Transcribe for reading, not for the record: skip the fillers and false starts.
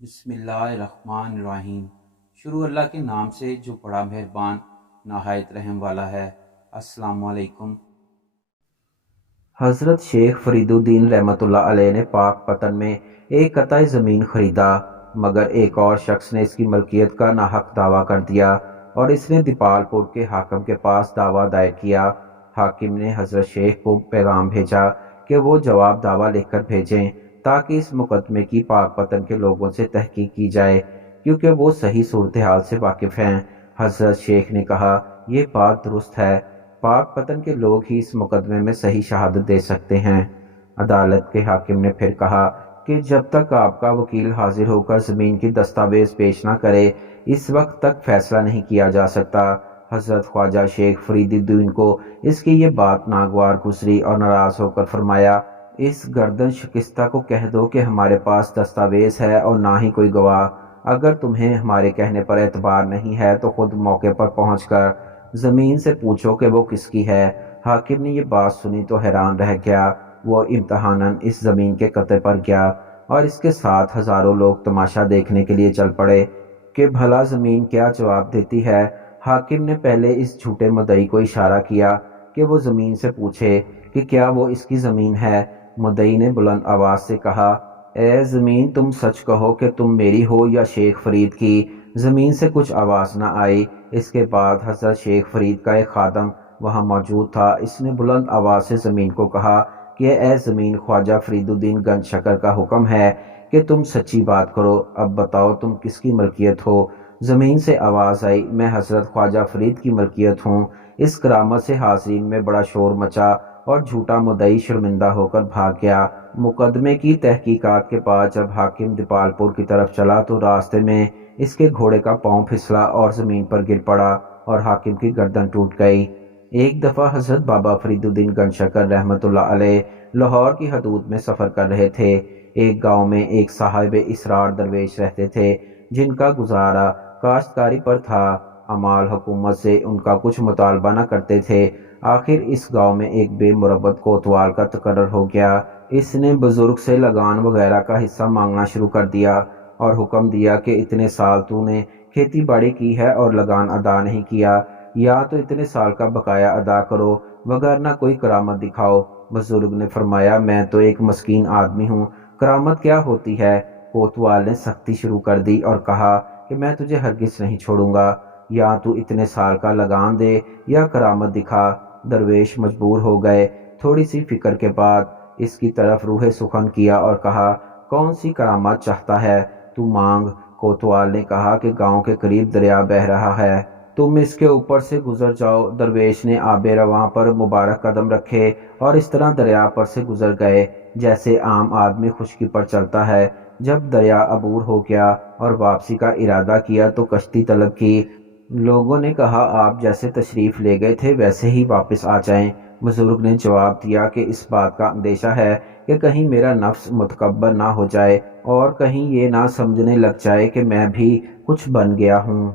بسم اللہ الرحمن الرحیم۔ شروع اللہ کے نام سے جو بڑا مہربان نہایت رحم والا ہے۔ السلام علیکم۔ حضرت شیخ فرید الدین رحمۃ اللہ علیہ نے پاک پتن میں ایک قطع زمین خریدا، مگر ایک اور شخص نے اس کی ملکیت کا ناحق دعویٰ کر دیا اور اس نے دیپال پور کے حاکم کے پاس دعویٰ دائر کیا۔ حاکم نے حضرت شیخ کو پیغام بھیجا کہ وہ جواب دعویٰ لکھ کر بھیجیں تاکہ اس مقدمے کی پاک پتن کے لوگوں سے تحقیق کی جائے، کیونکہ وہ صحیح صورتحال سے واقف ہیں۔ حضرت شیخ نے کہا، یہ بات درست ہے، پاک پتن کے لوگ ہی اس مقدمے میں صحیح شہادت دے سکتے ہیں۔ عدالت کے حاکم نے پھر کہا کہ جب تک آپ کا وکیل حاضر ہو کر زمین کی دستاویز پیش نہ کرے، اس وقت تک فیصلہ نہیں کیا جا سکتا۔ حضرت خواجہ شیخ فرید الدین کو اس کی یہ بات ناگوار گزری اور ناراض ہو کر فرمایا، اس گردن شکستہ کو کہہ دو کہ ہمارے پاس دستاویز ہے اور نہ ہی کوئی گواہ۔ اگر تمہیں ہمارے کہنے پر اعتبار نہیں ہے تو خود موقع پر پہنچ کر زمین سے پوچھو کہ وہ کس کی ہے۔ حاکم نے یہ بات سنی تو حیران رہ گیا۔ وہ امتحاناً اس زمین کے قطع پر گیا اور اس کے ساتھ ہزاروں لوگ تماشا دیکھنے کے لیے چل پڑے کہ بھلا زمین کیا جواب دیتی ہے۔ حاکم نے پہلے اس جھوٹے مدعی کو اشارہ کیا کہ وہ زمین سے پوچھے کہ کیا وہ اس کی زمین ہے۔ مدعی نے بلند آواز سے کہا، اے زمین، تم سچ کہو کہ تم میری ہو یا شیخ فرید کی۔ زمین سے کچھ آواز نہ آئی۔ اس کے بعد حضرت شیخ فرید کا ایک خادم وہاں موجود تھا۔ اس نے بلند آواز سے زمین کو کہا کہ اے زمین، خواجہ فرید الدین گنج شکر کا حکم ہے کہ تم سچی بات کرو، اب بتاؤ تم کس کی ملکیت ہو۔ زمین سے آواز آئی، میں حضرت خواجہ فرید کی ملکیت ہوں۔ اس کرامت سے حاضرین میں بڑا شور مچا اور جھوٹا مدعی شرمندہ ہو کر بھاگ گیا۔ مقدمے کی تحقیقات کے بعد جب حاکم دیپال پور کی طرف چلا تو راستے میں اس کے گھوڑے کا پاؤں پھسلا اور زمین پر گر پڑا اور حاکم کی گردن ٹوٹ گئی۔ ایک دفعہ حضرت بابا فرید الدین گنج شکر رحمۃ اللہ علیہ لاہور کی حدود میں سفر کر رہے تھے۔ ایک گاؤں میں ایک صاحب اسرار درویش رہتے تھے جن کا گزارا کاشتکاری پر تھا۔ عمال حکومت سے ان کا کچھ مطالبہ نہ کرتے تھے۔ آخر اس گاؤں میں ایک بے مربت کوتوال کا تقرر ہو گیا۔ اس نے بزرگ سے لگان وغیرہ کا حصہ مانگنا شروع کر دیا اور حکم دیا کہ اتنے سال تو نے کھیتی باڑی کی ہے اور لگان ادا نہیں کیا، یا تو اتنے سال کا بقایا ادا کرو وگرنہ کوئی کرامت دکھاؤ۔ بزرگ نے فرمایا، میں تو ایک مسکین آدمی ہوں، کرامت کیا ہوتی ہے؟ کوتوال نے سختی شروع کر دی اور کہا کہ میں تجھے ہرگز نہیں چھوڑوں گا، یا تو اتنے سال کا لگان دے یا کرامت دکھا۔ درویش مجبور ہو گئے۔ تھوڑی سی فکر کے بعد اس کی طرف روح سخن کیا اور کہا، کون سی کرامت چاہتا ہے تو مانگ۔ کوتوال نے کہا کہ گاؤں کے قریب دریا بہہ رہا ہے، تم اس کے اوپر سے گزر جاؤ۔ درویش نے آب رواں پر مبارک قدم رکھے اور اس طرح دریا پر سے گزر گئے جیسے عام آدمی خشکی پر چلتا ہے۔ جب دریا عبور ہو گیا اور واپسی کا ارادہ کیا تو کشتی طلب کی۔ لوگوں نے کہا، آپ جیسے تشریف لے گئے تھے ویسے ہی واپس آ جائیں۔ بزرگ نے جواب دیا کہ اس بات کا اندیشہ ہے کہ کہیں میرا نفس متکبر نہ ہو جائے اور کہیں یہ نہ سمجھنے لگ جائے کہ میں بھی کچھ بن گیا ہوں۔